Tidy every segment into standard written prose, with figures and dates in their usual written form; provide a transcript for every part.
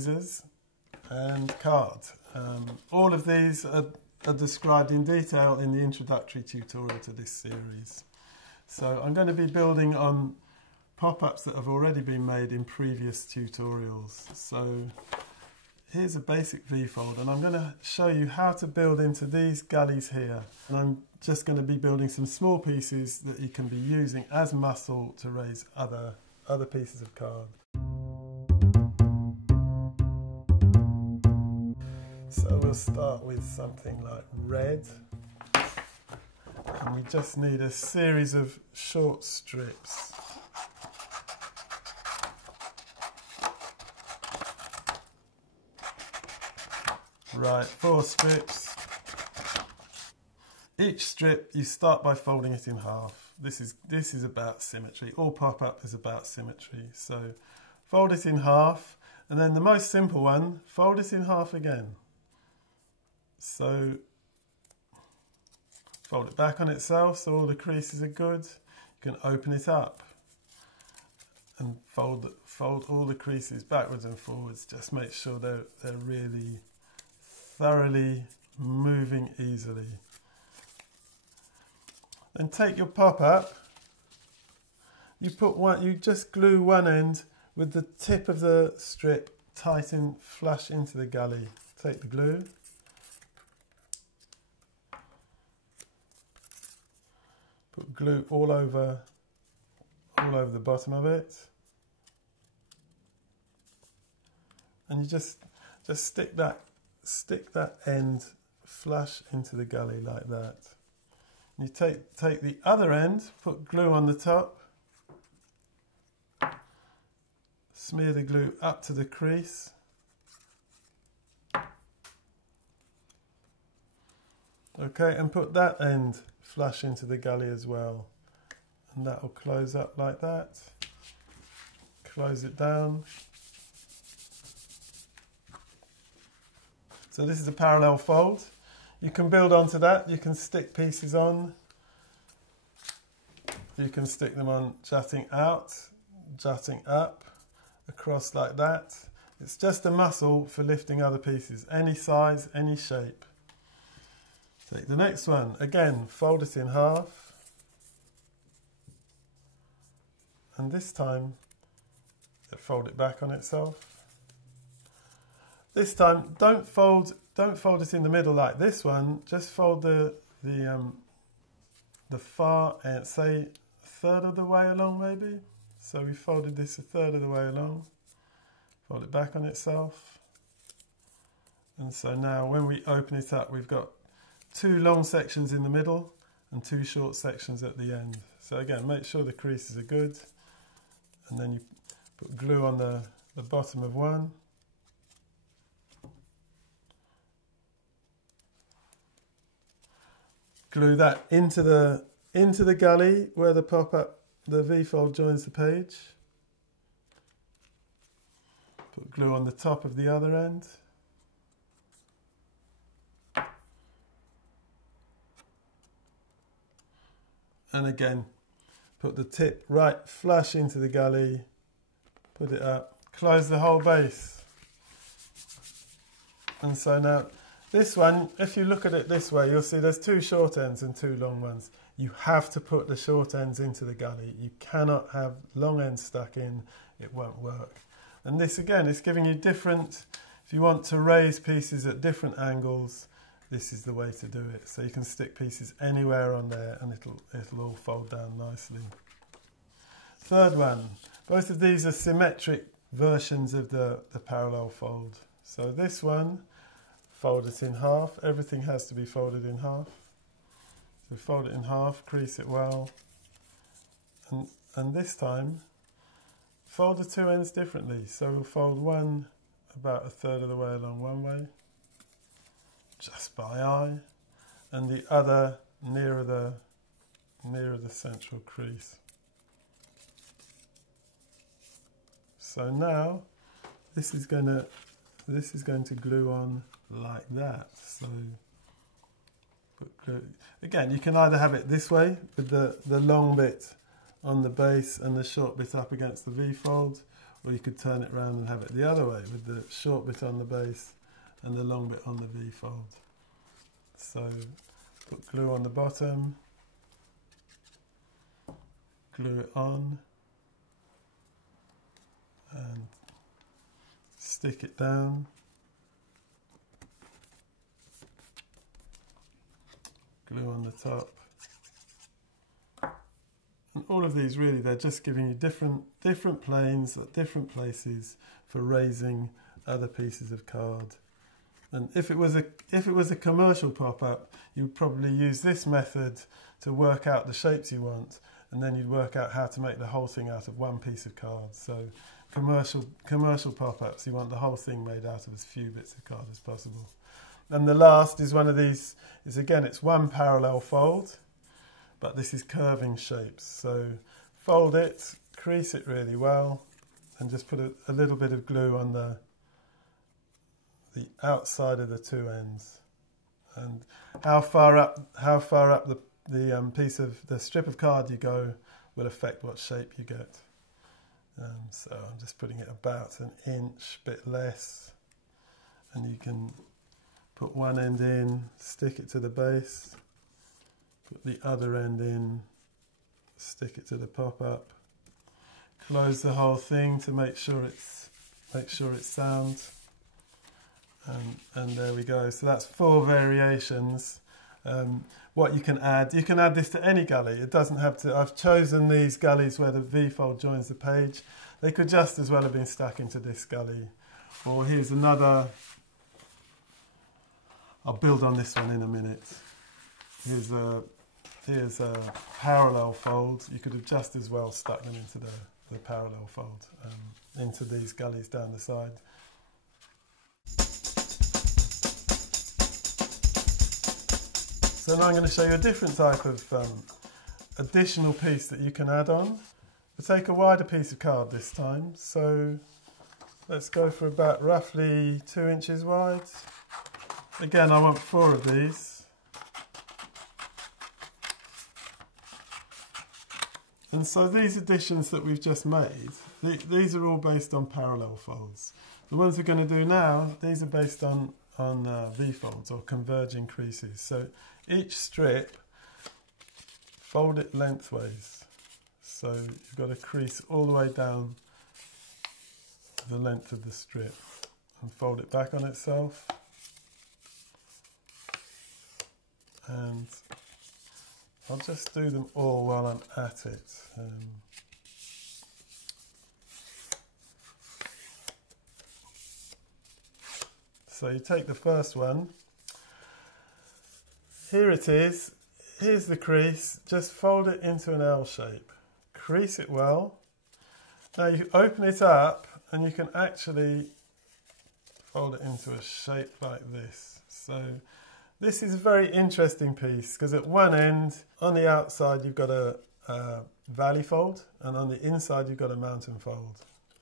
scissors and card. All of these are described in detail in the introductory tutorial to this series. So I'm going to be building on pop-ups that have already been made in previous tutorials. So here's a basic V-fold, and I'm going to show you how to build into these gullies here. And I'm just going to be building some small pieces that you can be using as muscle to raise other pieces of card. So we'll start with something like red, and we just need a series of short strips. Right, 4 strips. Each strip you start by folding it in half. This is about symmetry. All pop-up is about symmetry. So fold it in half, and then the most simple one, fold it in half again. So fold it back on itself so all the creases are good. You can open it up and fold all the creases backwards and forwards. Just make sure they're really thoroughly moving easily. Then take your pop-up. You just glue one end with the tip of the strip tight in flush into the gully. Take the glue. Put glue all over the bottom of it, and you just stick that end flush into the gully like that. And you take the other end, put glue on the top, smear the glue up to the crease, okay, and put that end flush into the gully as well, and that will close up like that. Close it down. So this is a parallel fold. You can build onto that. You can stick pieces on. You can stick them on jutting out, jutting up, across like that. It's just a muscle for lifting other pieces, any size, any shape. Take the next one, again, fold it in half, and this time fold it back on itself. This time, don't fold it in the middle like this one. Just fold the far end, say a third of the way along maybe. So we folded this a third of the way along. Fold it back on itself, and so now when we open it up, we've got 2 long sections in the middle and 2 short sections at the end. So again, make sure the creases are good, and then you put glue on the bottom of one. Glue that into the gully where the pop-up, the V-fold joins the page. Put glue on the top of the other end. And again, put the tip right flush into the gully, put it up, close the whole base. And so now, this one, if you look at it this way, you'll see there's 2 short ends and 2 long ones. You have to put the short ends into the gully. You cannot have long ends stuck in, it won't work. And this again, is giving you different, if you want to raise pieces at different angles, this is the way to do it. So you can stick pieces anywhere on there and it'll all fold down nicely. Third one, both of these are symmetric versions of the parallel fold. So this one, fold it in half. Everything has to be folded in half. So fold it in half, crease it well. And this time, fold the 2 ends differently. So we'll fold one about a third of the way along one way, just by eye, and the other nearer the central crease. So now this is going to glue on like that. So put glue. Again, you can either have it this way with the long bit on the base and the short bit up against the V-fold, or you could turn it around and have it the other way with the short bit on the base and the long bit on the V-fold. So put glue on the bottom, glue it on, and stick it down. Glue on the top. And all of these really, they're just giving you different planes at different places for raising other pieces of card. And if it was a commercial pop-up, you would probably use this method to work out the shapes you want, and then you'd work out how to make the whole thing out of one piece of card. So commercial pop-ups, you want the whole thing made out of as few bits of card as possible. And the last is one of these, it's one parallel fold, but this is curving shapes. So fold it, crease it really well, and just put a little bit of glue on the outside of the two ends. And how far up the piece of the strip of card you go will affect what shape you get. So I'm just putting it about an inch, bit less, and you can put one end in, stick it to the base, put the other end in, stick it to the pop-up, close the whole thing to make sure it's sound, and there we go. So that's 4 variations. What you can add this to any gully. It doesn't have to. I've chosen these gullies where the V-fold joins the page. They could just as well have been stuck into this gully. Or here's another. I'll build on this one in a minute. Here's a parallel fold. You could have just as well stuck them into the parallel fold, into these gullies down the side. So now I'm going to show you a different type of additional piece that you can add on. We'll take a wider piece of card this time. So let's go for about roughly 2 inches wide. Again, I want 4 of these. And so these additions that we've just made, these are all based on parallel folds. The ones we're going to do now, these are based on V-folds or converging creases. So each strip, fold it lengthways. So you've got a crease all the way down the length of the strip and fold it back on itself. And I'll just do them all while I'm at it. So you take the first one. Here it is. Here's the crease. Just fold it into an L shape. Crease it well. Now you open it up and you can actually fold it into a shape like this. So this is a very interesting piece because at one end, on the outside, you've got a valley fold, and on the inside, you've got a mountain fold.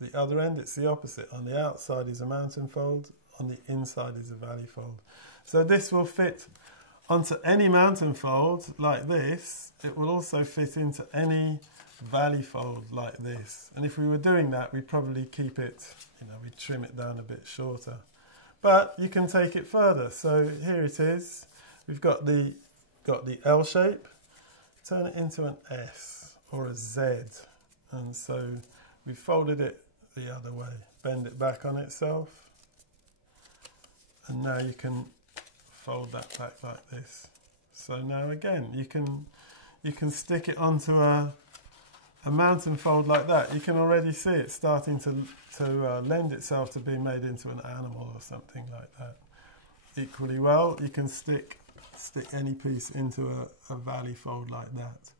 The other end, it's the opposite. On the outside is a mountain fold, on the inside is a valley fold. So this will fit onto any mountain fold like this. It will also fit into any valley fold like this. And if we were doing that, we'd probably keep it, we'd trim it down a bit shorter. But you can take it further. So here it is. We've got the L shape. Turn it into an S or a Z. And so we folded it the other way. Bend it back on itself. And now you can fold that back like this. So now again, you can stick it onto a mountain fold like that. You can already see it starting to lend itself to being made into an animal or something like that. Equally well, you can stick any piece into a valley fold like that.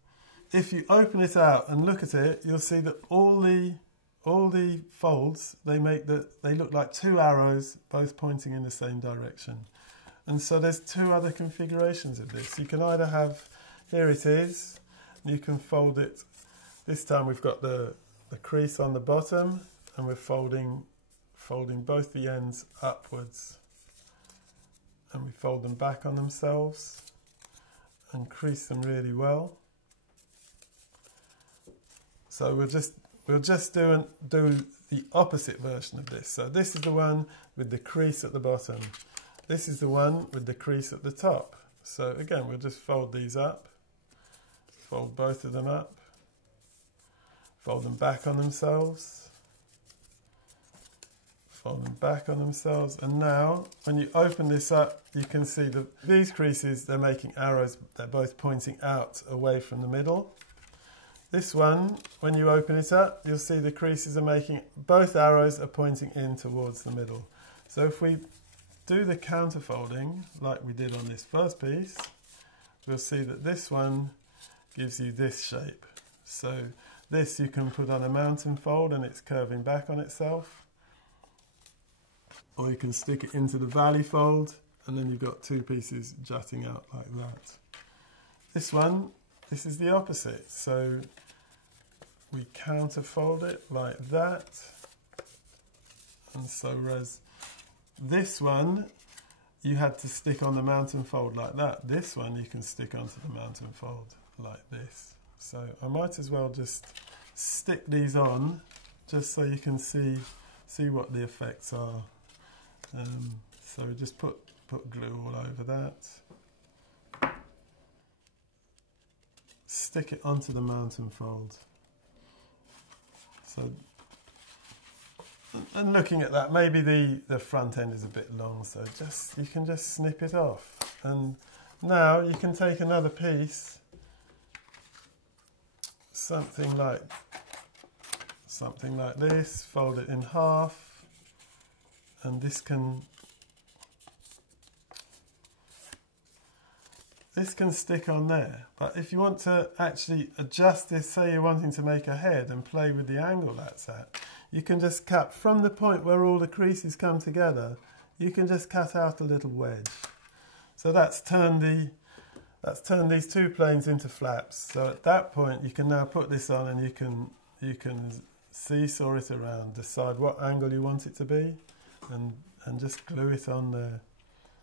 If you open it out and look at it, you'll see that all the folds, they look like 2 arrows, both pointing in the same direction. And so there's 2 other configurations of this. You can either have, here it is, you can fold it. This time we've got the crease on the bottom, and we're folding both the ends upwards, and we fold them back on themselves and crease them really well. So we'll just do the opposite version of this. So this is the one with the crease at the bottom. This is the one with the crease at the top. So again, we'll just fold these up, fold both of them up, fold them back on themselves, fold them back on themselves, and now when you open this up, you can see that these creases, they're making arrows, they're both pointing out away from the middle. This one, when you open it up, you'll see the creases are making, both arrows are pointing in towards the middle. So if we do the counterfolding like we did on this first piece, we'll see that this one gives you this shape. So this you can put on a mountain fold and it's curving back on itself. Or you can stick it into the valley fold and then you've got two pieces jutting out like that. This one, this is the opposite. So we counterfold it like that. And so whereas this one, you had to stick on the mountain fold like that. This one you can stick onto the mountain fold like this. So I might as well just stick these on just so you can see what the effects are. So just put glue all over that. Stick it onto the mountain fold. So, and looking at that, maybe the front end is a bit long, so you can just snip it off. And now you can take another piece, something like this, fold it in half, and this can stick on there. But if you want to actually adjust this, say you're wanting to make a head and play with the angle that's at, you can just cut from the point where all the creases come together, you can just cut out a little wedge. So that's turned these two planes into flaps. So at that point you can now put this on and you can seesaw it around, decide what angle you want it to be, and just glue it on there.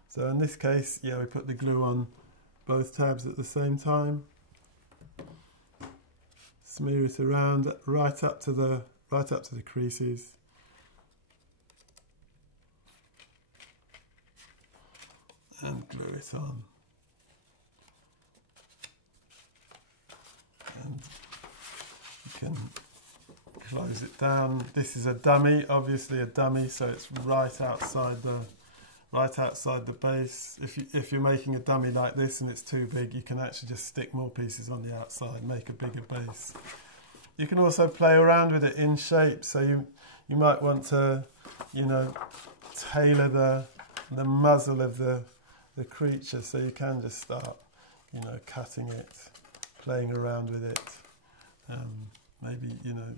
So in this case, yeah, we put the glue on both tabs at the same time. Smear it around right up to the creases. And glue it on. And you can close it down. This is a dummy, obviously a dummy, so it's right outside the base. If you're making a dummy like this and it's too big, you can actually just stick more pieces on the outside, make a bigger base. You can also play around with it in shape, so you might want to, you know, tailor the muzzle of the creature, so you can just start, you know, cutting it, playing around with it. Maybe, you know,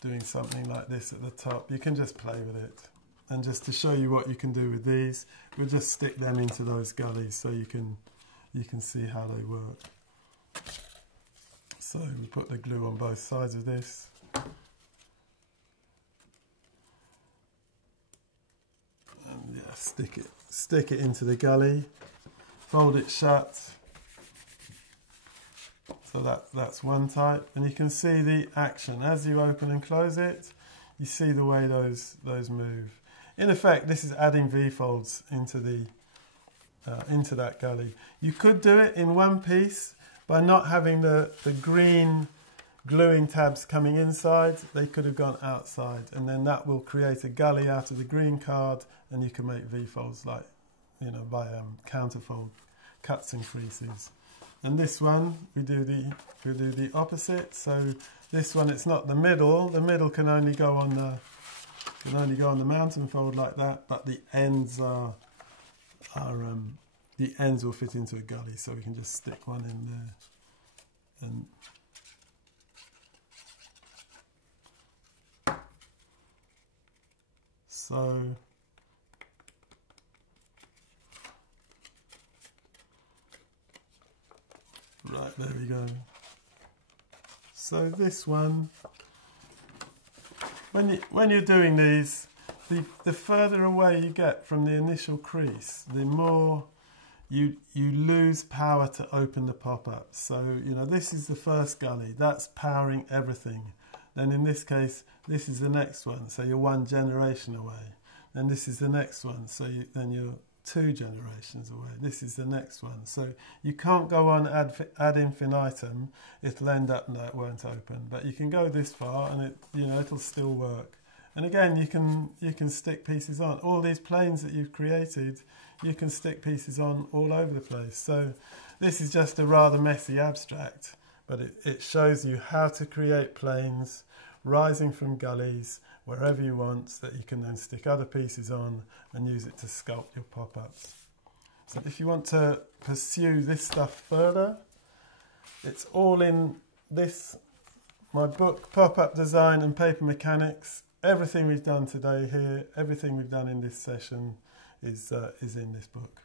doing something like this at the top. You can just play with it. And just to show you what you can do with these, we'll just stick them into those gullies so you can see how they work. So we put the glue on both sides of this. And yeah, stick it into the gully, fold it shut. So that's one type, and you can see the action as you open and close it. You see the way those move. In effect, this is adding V-folds into that gully. You could do it in one piece by not having the green gluing tabs coming inside. They could have gone outside, and then that will create a gully out of the green card, and you can make V-folds like, you know, by counterfold cuts and creases. And this one, we do the opposite. So this one, it's not the middle. The middle can only go on the mountain fold like that, but the ends the ends will fit into a gully, so we can just stick one in there. And so right, there we go. So this one, when you're doing these, the further away you get from the initial crease, the more you lose power to open the pop-up. So, you know, this is the first gully. That's powering everything. then in this case, this is the next one, so you're 1 generation away. Then this is the next one, so then you're 2 generations away. This is the next one. So you can't go on ad infinitum. It'll end up, no, it won't open. But you can go this far, and it'll still work. And again, you can stick pieces on. All these planes that you've created, you can stick pieces on all over the place. So this is just a rather messy abstract, but it shows you how to create planes rising from gullies wherever you want, so that you can then stick other pieces on and use it to sculpt your pop-ups. So if you want to pursue this stuff further, it's all in my book, Pop-Up Design and Paper Mechanics. Everything we've done today here, everything we've done in this session is in this book.